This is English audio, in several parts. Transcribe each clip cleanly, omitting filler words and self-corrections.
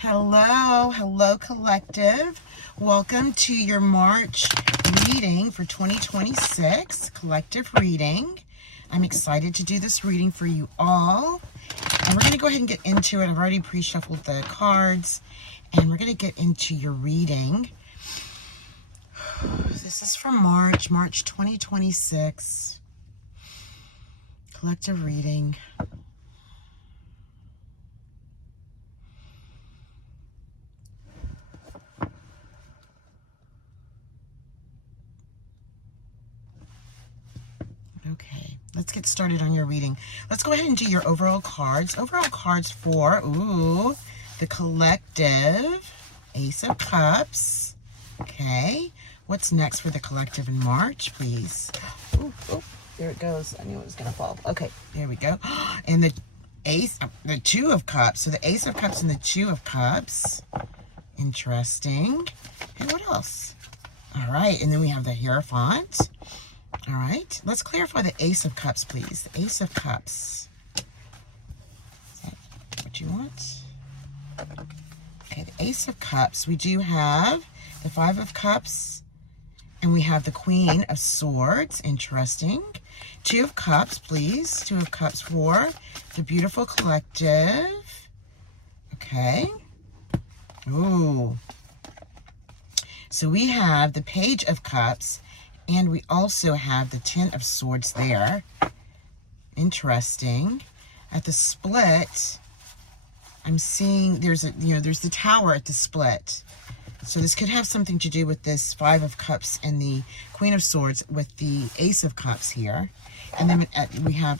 Hello collective. Welcome to your March reading for 2026, collective reading. I'm excited to do this reading for you all. And we're going to go ahead and get into it. I've already pre-shuffled the cards and we're going to get into your reading. This is for March 2026. Collective reading. Okay, let's get started on your reading. Let's go ahead and do your overall cards. Overall cards for, the collective, Ace of Cups. Okay, what's next for the collective in March, please? There it goes. I knew it was going to fall. Okay, there we go. And the Two of Cups. So the Ace of Cups and the Two of Cups. Interesting. And what else? All right, and then we have the Hierophant. All right, let's clarify the Ace of Cups, please. The Ace of Cups. Is that what you want? Okay, the Ace of Cups. We do have the Five of Cups, and we have the Queen of Swords. Interesting. Two of Cups, please. Two of Cups for the beautiful collective. Okay. Ooh. So we have the Page of Cups, and we also have the Ten of Swords there. Interesting. At the split, I'm seeing there's the Tower at the split. So this could have something to do with this Five of Cups and the Queen of Swords with the Ace of Cups here. And then we have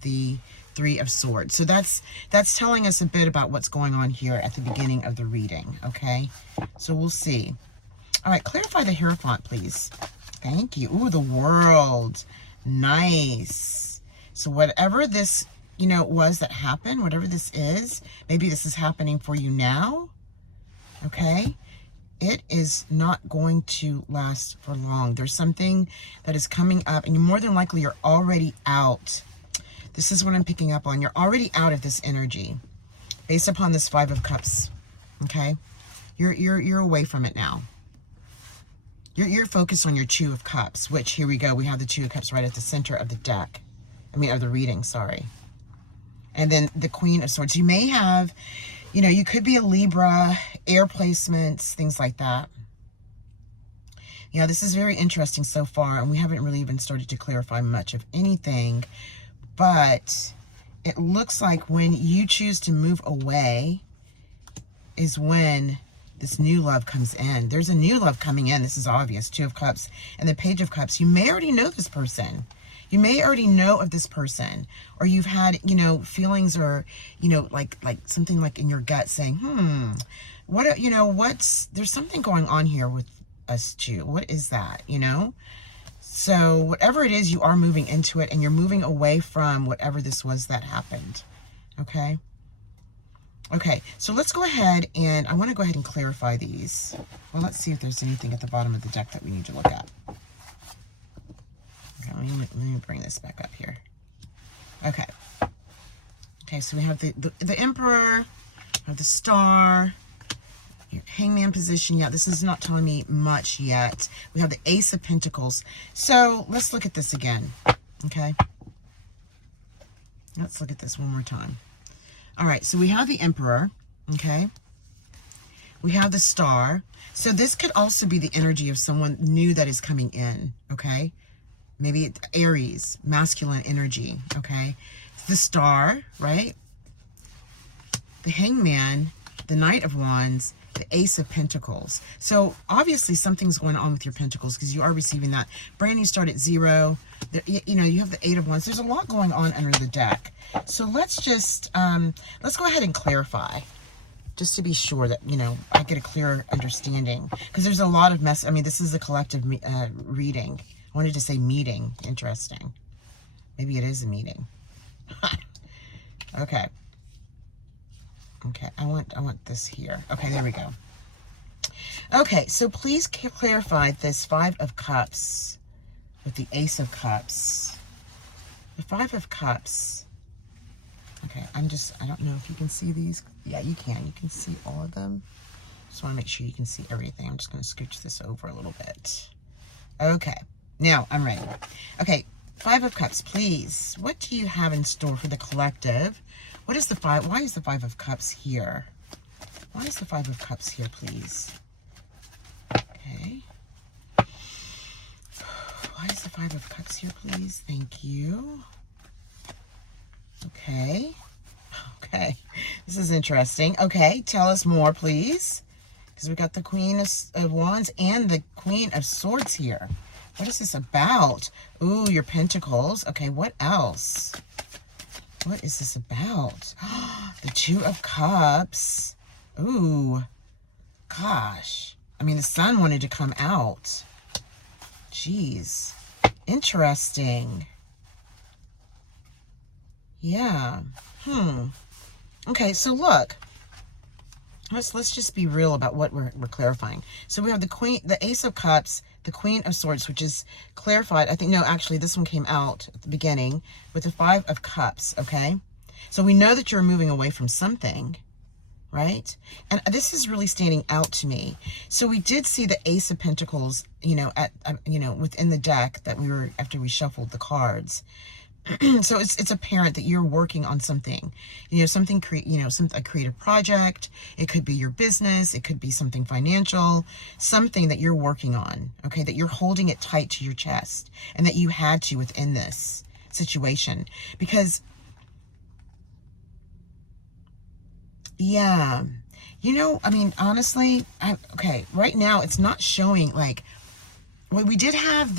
the Three of Swords. So that's telling us a bit about what's going on here at the beginning of the reading, okay? So we'll see. All right, clarify the Hierophant, please. Thank you. Ooh, the World. Nice. So whatever this, was that happened, whatever this is, maybe this is happening for you now, okay? It is not going to last for long. There's something that is coming up, and more than likely you're already out. This is what I'm picking up on. You're already out of this energy based upon this Five of Cups, okay? You're away from it now. You're focused on your Two of Cups, which, here we go, we have the Two of Cups right at the center of the deck. Of the reading, sorry. And then the Queen of Swords. You may have, you could be a Libra, air placements, things like that. Yeah, this is very interesting so far, and we haven't really even started to clarify much of anything. But it looks like when you choose to move away is when this new love comes in. There's a new love coming in. This is obvious. Two of Cups and the Page of Cups. You may already know this person. You may already know of this person. Or you've had, feelings or, like something like in your gut saying, there's something going on here with us two. What is that, So whatever it is, you are moving into it and you're moving away from whatever this was that happened. Okay? Okay, so let's go ahead and I want to go ahead and clarify these. Well, let's see if there's anything at the bottom of the deck that we need to look at. Okay, let me bring this back up here. Okay. Okay, so we have the Emperor, we have the Star, your Hangman position. Yeah, this is not telling me much yet. We have the Ace of Pentacles. So let's look at this again. Okay. Let's look at this one more time. All right, so we have the Emperor, okay? We have the Star. So this could also be the energy of someone new that is coming in, okay? Maybe it's Aries, masculine energy, okay? The Star, right? The Hangman, the Knight of Wands, the Ace of Pentacles. So obviously something's going on with your Pentacles because you are receiving that brand new start at 0. You have the Eight of Wands. There's a lot going on under the deck. So let's just, let's go ahead and clarify just to be sure that, I get a clearer understanding because there's a lot of mess. This is a collective reading. I wanted to say meeting. Interesting. Maybe it is a meeting. Okay. Okay, I want this here. Okay, there we go. Okay, so please clarify this Five of Cups with the Ace of Cups. The Five of Cups. Okay, I don't know if you can see these Yeah, you can see all of them. Just want to make sure you can see everything. I'm just going to scooch this over a little bit. Okay, now I'm ready. Okay, Five of Cups, please. What do you have in store for the collective? What is the five? Why is the Five of Cups here? Why is the Five of Cups here, please? Okay. Why is the Five of Cups here, please? Thank you. Okay. Okay. This is interesting. Okay, tell us more, please. Because we got the Queen of Wands and the Queen of Swords here. What is this about? Ooh, your Pentacles. Okay, what else? What is this about? The Two of Cups. Ooh. Gosh. I mean, the sun wanted to come out. Jeez. Interesting. Yeah. Okay, so look. Let's just be real about what we're clarifying. So we have the Ace of Cups, the Queen of Swords, which is clarified. I think, no, actually, this one came out at the beginning with the Five of Cups, okay? So we know that you're moving away from something, right? And this is really standing out to me. So we did see the Ace of Pentacles, within the deck that after we shuffled the cards. So it's apparent that you're working on something, something a creative project. It could be your business. It could be something financial, something that you're working on. Okay. That you're holding it tight to your chest and that you had to within this situation because yeah, I mean, honestly, okay. Right now it's not showing we did have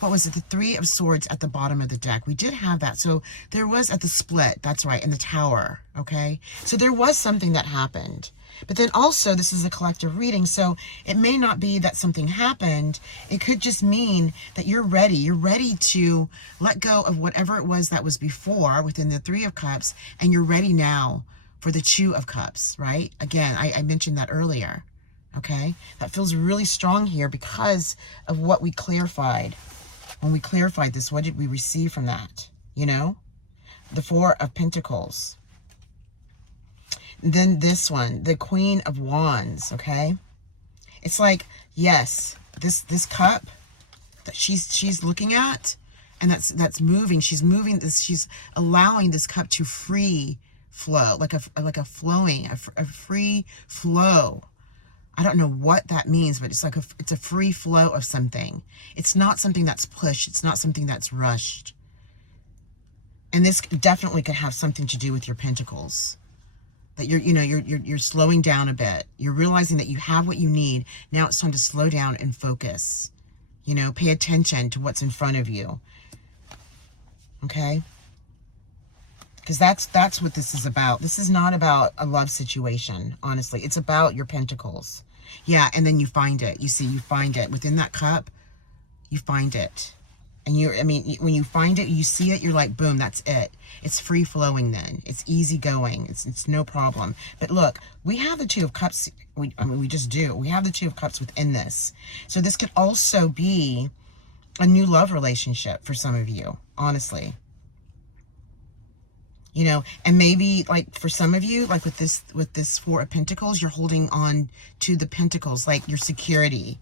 what was it? The Three of Swords at the bottom of the deck. We did have that. So there was at the split, that's right, in the Tower, okay? So there was something that happened. But then also, this is a collective reading, so it may not be that something happened. It could just mean that you're ready. You're ready to let go of whatever it was that was before within the Three of Cups, and you're ready now for the Two of Cups, right? Again, I mentioned that earlier, okay? That feels really strong here because of what we clarified. When we clarified this, what did we receive from that? The Four of Pentacles. Then this one, the Queen of Wands, okay? It's like, yes, this cup that she's looking at, and that's moving. She's moving this, she's allowing this cup to free flow, like a free flow. I don't know what that means, but it's like it's a free flow of something. It's not something that's pushed. It's not something that's rushed. And this definitely could have something to do with your Pentacles. That you're slowing down a bit. You're realizing that you have what you need. Now it's time to slow down and focus. Pay attention to what's in front of you. Okay? Because that's what this is about. This is not about a love situation, honestly. It's about your Pentacles. Yeah, and then you find it. You see, you find it. Within that cup, you find it. And when you find it, you see it, you're like, boom, that's it. It's free flowing then. It's easy going. It's no problem. But look, we have the Two of Cups. We just do. We have the Two of Cups within this. So this could also be a new love relationship for some of you, honestly. And maybe for some of you, with this Four of Pentacles, you're holding on to the Pentacles, like your security.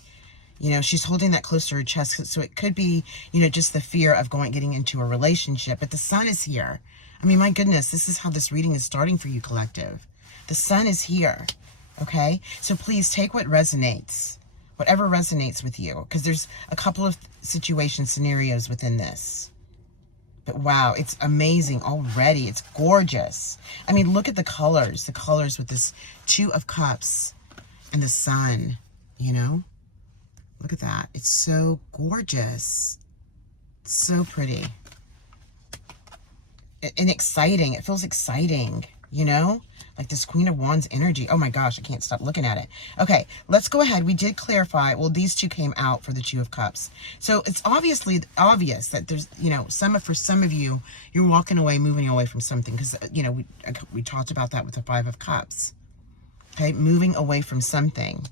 She's holding that close to her chest. So it could be, just the fear of getting into a relationship. But the Sun is here. I mean, my goodness, this is how this reading is starting for you, collective. The Sun is here. Okay. So please take what resonates, whatever resonates with you, because there's a couple of scenarios within this. But wow, it's amazing already. It's gorgeous. I mean, look at the colors with this Two of Cups and the Sun, Look at that. It's so gorgeous. It's so pretty. And exciting. It feels exciting, Like this Queen of Wands energy. Oh my gosh, I can't stop looking at it. Okay, let's go ahead. We did clarify. Well, these two came out for the Two of Cups. So it's obviously obvious that there's, for some of you, you're walking away, moving away from something. Because, we talked about that with the Five of Cups. Okay, moving away from something.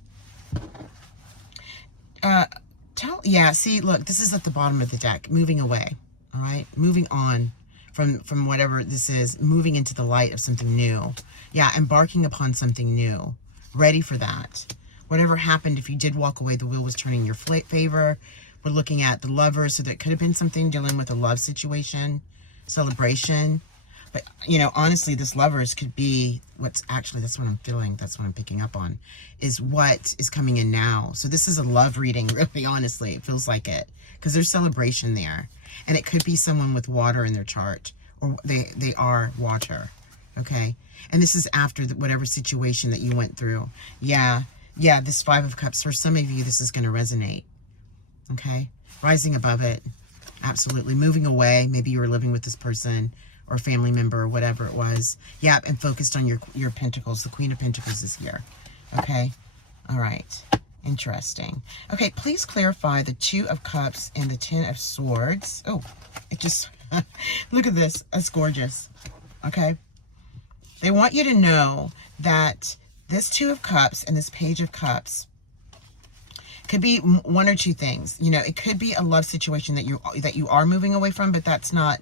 See, look, this is at the bottom of the deck. Moving away, all right? Moving on from whatever this is, moving into the light of something new. Yeah, embarking upon something new. Ready for that. Whatever happened, if you did walk away, the wheel was turning in your favor. We're looking at the Lovers, so that could have been something dealing with a love situation, celebration. But, you know, honestly, this Lovers could be what's actually, that's what I'm feeling, that's what I'm picking up on, is what is coming in now. So this is a love reading, really, honestly. It feels like it. Because there's celebration there. And it could be someone with water in their chart. Or they are water. Okay? And this is after whatever situation that you went through. Yeah, this Five of Cups, for some of you, this is going to resonate. Okay? Rising above it. Absolutely. Moving away. Maybe you were living with this person or family member or whatever it was. Yeah, and focused on your pentacles. The Queen of Pentacles is here. Okay? All right. Interesting. Okay, please clarify the Two of Cups and the Ten of Swords. Oh, it just... look at this. That's gorgeous. Okay? They want you to know that this Two of Cups and this Page of Cups could be one or two things. You know, it could be a love situation that you are moving away from, but that's not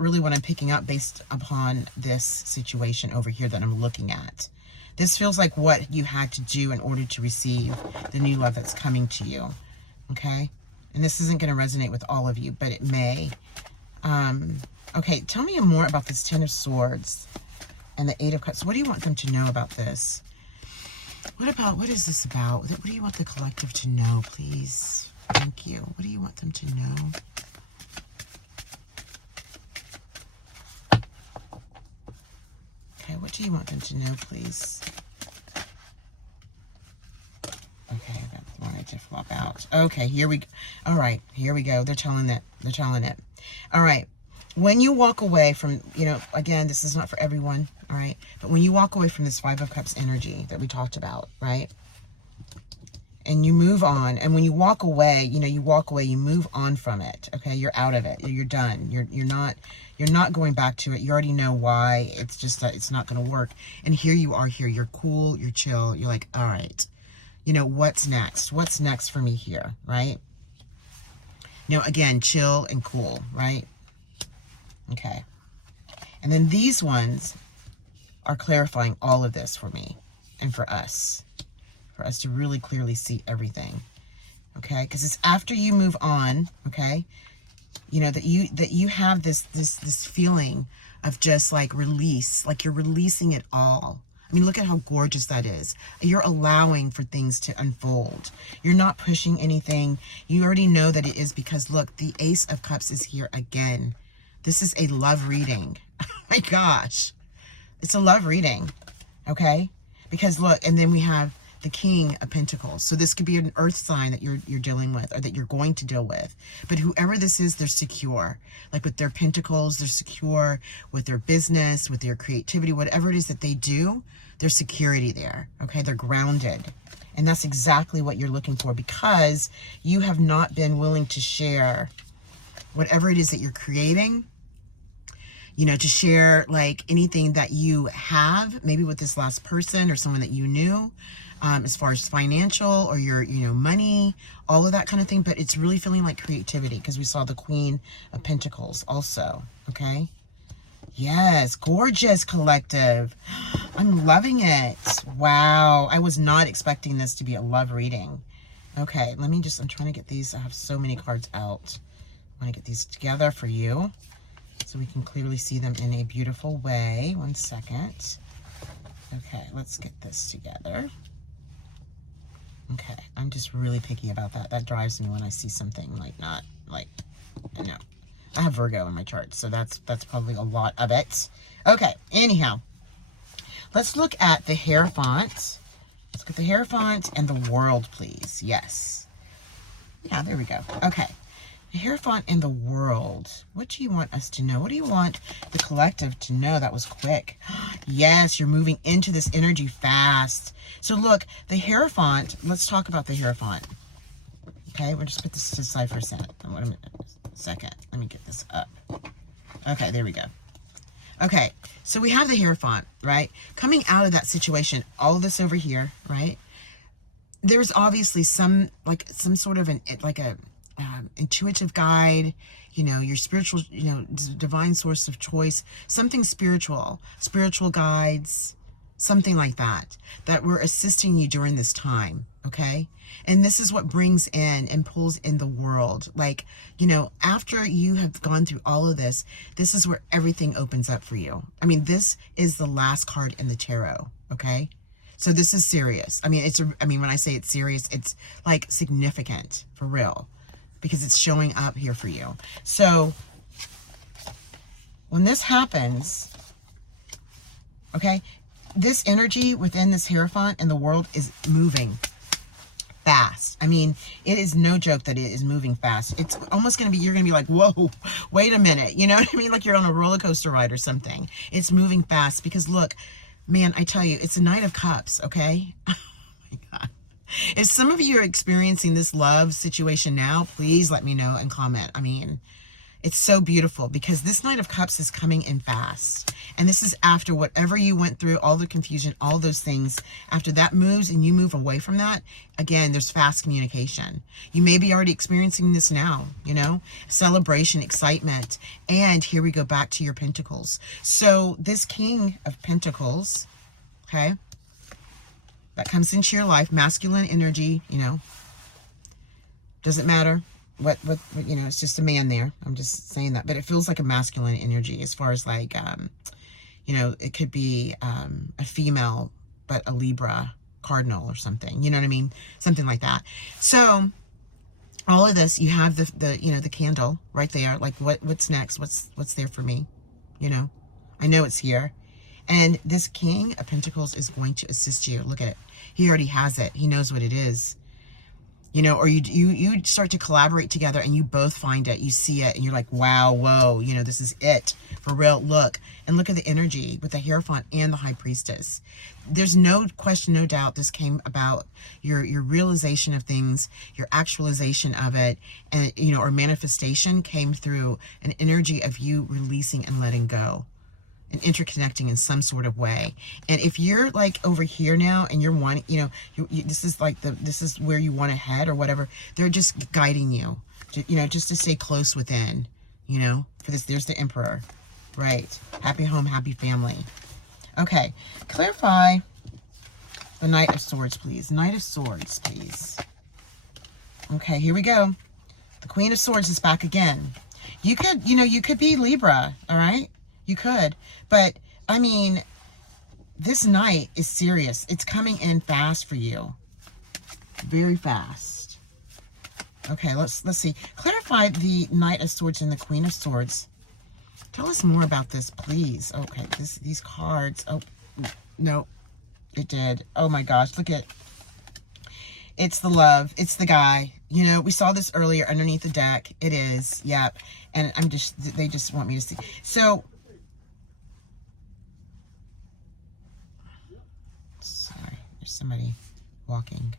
really what I'm picking up based upon this situation over here that I'm looking at. This feels like what you had to do in order to receive the new love that's coming to you. Okay? And this isn't going to resonate with all of you, but it may. Okay, tell me more about this Ten of Swords and the Eight of Cups. What do you want them to know about this? What is this about? What do you want the collective to know, please? Thank you. What do you want them to know? Okay, what do you want them to know, please? Okay, that wanted to flop out. Okay, here we go. All right, here we go. They're telling it. They're telling it. All right. When you walk away from, you know, again, this is not for everyone, all right? But when you walk away from this Five of Cups energy that we talked about, right? And you move on, and when you walk away, you know, you walk away, you move on from it, okay? You're out of it. You're done. You're not going back to it. You already know why. It's just that it's not going to work. And here you are here. You're cool. You're chill. You're like, all right. You know, what's next? What's next for me here, right? You know, again, chill and cool, right? Okay. And then these ones are clarifying all of this for me and for us to really clearly see everything. Okay? Because it's after you move on, okay? You know, that you have this feeling of just like release, like you're releasing it all. I mean, look at how gorgeous that is. You're allowing for things to unfold. You're not pushing anything. You already know that it is, because look, the Ace of Cups is here again. This is a love reading. Oh my gosh. It's a love reading. Okay? Because look, and then we have the King of Pentacles. So this could be an earth sign that you're dealing with, or that you're going to deal with. But whoever this is, they're secure. Like with their pentacles, they're secure with their business, with their creativity, whatever it is that they do, there's security there. Okay? They're grounded. And that's exactly what you're looking for, because you have not been willing to share whatever it is that you're creating, you know, to share like anything that you have, maybe with this last person or someone that you knew, as far as financial or your, you know, money, all of that kind of thing. But it's really feeling like creativity, because we saw the Queen of Pentacles also. Okay. Yes. Gorgeous, collective. I'm loving it. Wow. I was not expecting this to be a love reading. Okay. Let me just, I'm trying to get these. I have so many cards out. I want to get these together for you so we can clearly see them in a beautiful way. 1 second. Okay, let's get this together. Okay, I'm just really picky about that. That drives me when I see something like not like, I know. I have Virgo in my chart, so that's probably a lot of it. Okay, anyhow, let's look at the Hierophant. Let's look at the Hierophant and the World, please. Yes. Yeah, there we go. Okay. The Hierophant and the World. What do you want us to know? What do you want the collective to know? That was quick. Yes, you're moving into this energy fast. So look, the Hierophant, let's talk about the Hierophant. Okay, we'll just put this to the side for a second. Let me get this up. Okay, there we go. Okay, so we have the Hierophant, right? Coming out of that situation, all of this over here, right? There's obviously some sort of intuitive guide, you know, your spiritual, you know, divine source of choice, something spiritual guides, Something like that, that we're assisting you during this time, okay? And this is what brings in and pulls in the world. Like, you know, after you have gone through all of this, this is where everything opens up for you. I mean, this is the last card in the tarot, okay? So this is serious. I mean, when I say it's serious, it's like significant, for real, because it's showing up here for you. So when this happens, okay, this energy within this Hierophant and the world is moving fast. I mean, it is no joke that it is moving fast. It's almost going to be, you're going to be like, whoa, wait a minute. You know what I mean? Like you're on a roller coaster ride or something. It's moving fast because look, man, I tell you, it's a Knight of Cups, okay? Oh my God. If some of you are experiencing this love situation now, please let me know and comment. I mean, it's so beautiful because this Knight of Cups is coming in fast. And this is after whatever you went through, all the confusion, all those things. After that moves and you move away from that, again, there's fast communication. You may be already experiencing this now, you know, celebration, excitement. And here we go back to your Pentacles. So this King of Pentacles, okay, that comes into your life, masculine energy, you know, doesn't matter. What, you know, it's just a man there. I'm just saying that. But it feels like a masculine energy as far as like, you know, it could be a female, but a Libra cardinal or something. You know what I mean? Something like that. So all of this, you have the you know, the candle right there. Like what's next? What's there for me? You know, I know it's here. And this King of Pentacles is going to assist you. Look at it. He already has it. He knows what it is. You know, or you start to collaborate together and you both find it, you see it, and you're like, wow, whoa, you know, this is it for real. Look, and look at the energy with the Hierophant and the High Priestess. There's no question, no doubt this came about your realization of things, your actualization of it, and, you know, or manifestation came through an energy of you releasing and letting go and interconnecting in some sort of way. And if you're like over here now and you're wanting, you know, this is like this is where you want to head or whatever, they're just guiding you, you know, just to stay close within, you know, for this. There's the Emperor, right? Happy home, happy family. Okay, clarify the Knight of Swords, please. Knight of Swords, please. Okay, here we go. The Queen of Swords is back again. You could, you know, you could be Libra, all right? You could, but I mean, this Knight is serious. It's coming in fast for you. Very fast. Okay, let's see. Clarify the Knight of Swords and the Queen of Swords. Tell us more about this, please. Okay, these cards. Oh, no, it did. Oh my gosh, look at, it's the love. It's the guy. You know, we saw this earlier underneath the deck. It is, yep. And they just want me to see. So, sorry, there's somebody walking.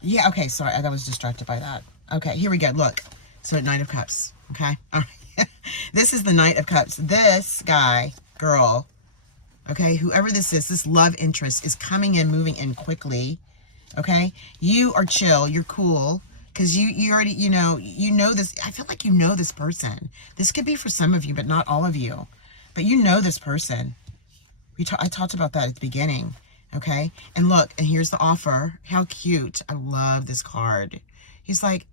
Yeah, okay, sorry, I was distracted by that. Okay, here we go, look. So, Knight of Cups, okay? All right. This is the Knight of Cups. This guy, girl, okay, whoever this is, this love interest is coming in, moving in quickly, okay? You are chill, you're cool, because you already, you know this. I feel like you know this person. This could be for some of you, but not all of you. But you know this person. I talked about that at the beginning, okay? And look, and here's the offer. How cute. I love this card. He's like,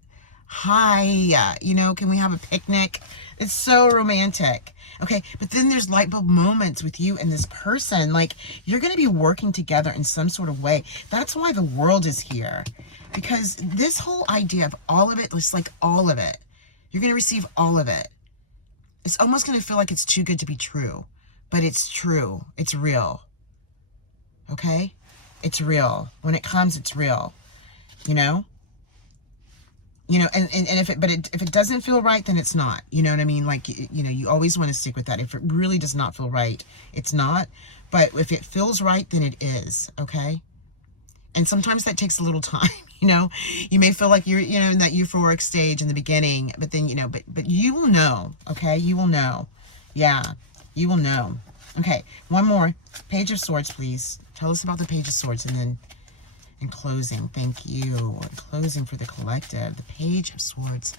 hi, you know, can we have a picnic? It's so romantic. Okay, but then there's light bulb moments with you and this person. Like, you're going to be working together in some sort of way. That's why the world is here. Because this whole idea of all of it, it's like all of it. You're going to receive all of it. It's almost going to feel like it's too good to be true. But it's true. It's real. Okay? It's real. When it comes, it's real. You know? You know, and if it doesn't feel right, then it's not. You know what I mean? Like, you know, you always want to stick with that. If it really does not feel right, it's not. But if it feels right, then it is. Okay? And sometimes that takes a little time. You know, you may feel like you're, you know, in that euphoric stage in the beginning, but then, you know, but you will know. Okay? You will know. Yeah. You will know. Okay. One more. Page of Swords, please. Tell us about the Page of Swords, and then in closing, thank you. In closing for the collective, the Page of Swords.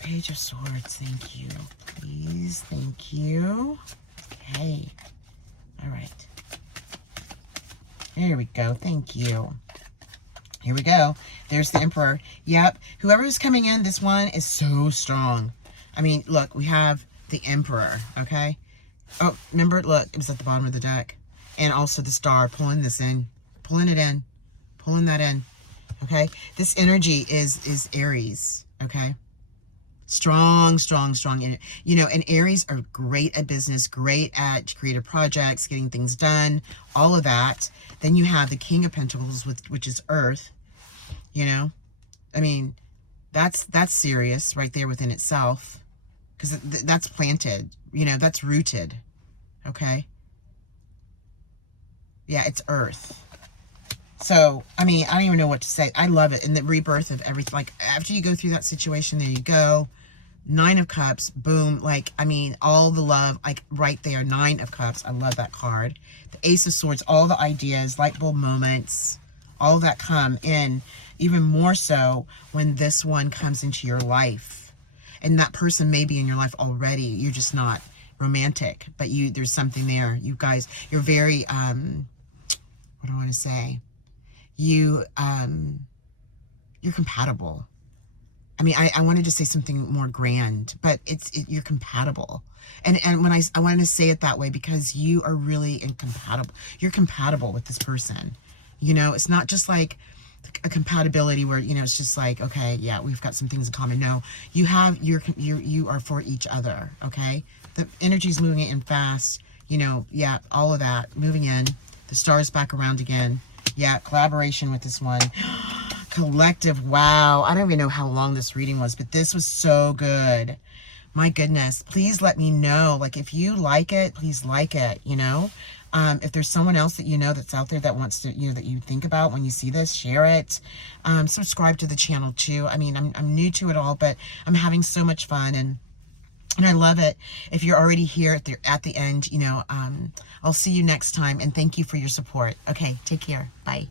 Page of Swords, thank you. Please, thank you. Okay. All right. There we go. Thank you. Here we go. There's the Emperor. Yep. Whoever is coming in, this one is so strong. I mean, look, we have the Emperor, okay? Oh, remember, look, it was at the bottom of the deck. And also the Star, pulling this in. Pulling it in. Pulling that in. Okay? This energy is Aries, okay? Strong, strong, strong. You know, and Aries are great at business, great at creative projects, getting things done, all of that. Then you have the King of Pentacles, which is Earth, you know? I mean, that's serious right there within itself. Because that's planted, you know, that's rooted, okay? Yeah, it's Earth. So, I mean, I don't even know what to say. I love it. And the rebirth of everything. Like, after you go through that situation, there you go. 9 of Cups, boom. Like, I mean, all the love, like, right there. 9 of Cups. I love that card. The Ace of Swords, all the ideas, light bulb moments, all that come in. Even more so when this one comes into your life. And that person may be in your life already. You're just not romantic. But there's something there. You guys, you're very, what do I want to say? You're compatible. I mean, I wanted to say something more grand, but you're compatible. And when I wanted to say it that way because you are really incompatible. You're compatible with this person. You know, it's not just like a compatibility where, you know, it's just like, okay, yeah, we've got some things in common. No, you are for each other, okay? The energy's moving in fast, you know, yeah, all of that, moving in. The Star's back around again. Yeah, collaboration with this one. Collective, wow. I don't even know how long this reading was, but this was so good. My goodness, please let me know. Like, if you like it, please like it, you know? If there's someone else that you know that's out there that wants to, you know, that you think about when you see this, share it. Subscribe to the channel too. I mean, I'm new to it all, but I'm having so much fun and I love it. If you're already here at the end, you know, I'll see you next time and thank you for your support. Okay, take care. Bye.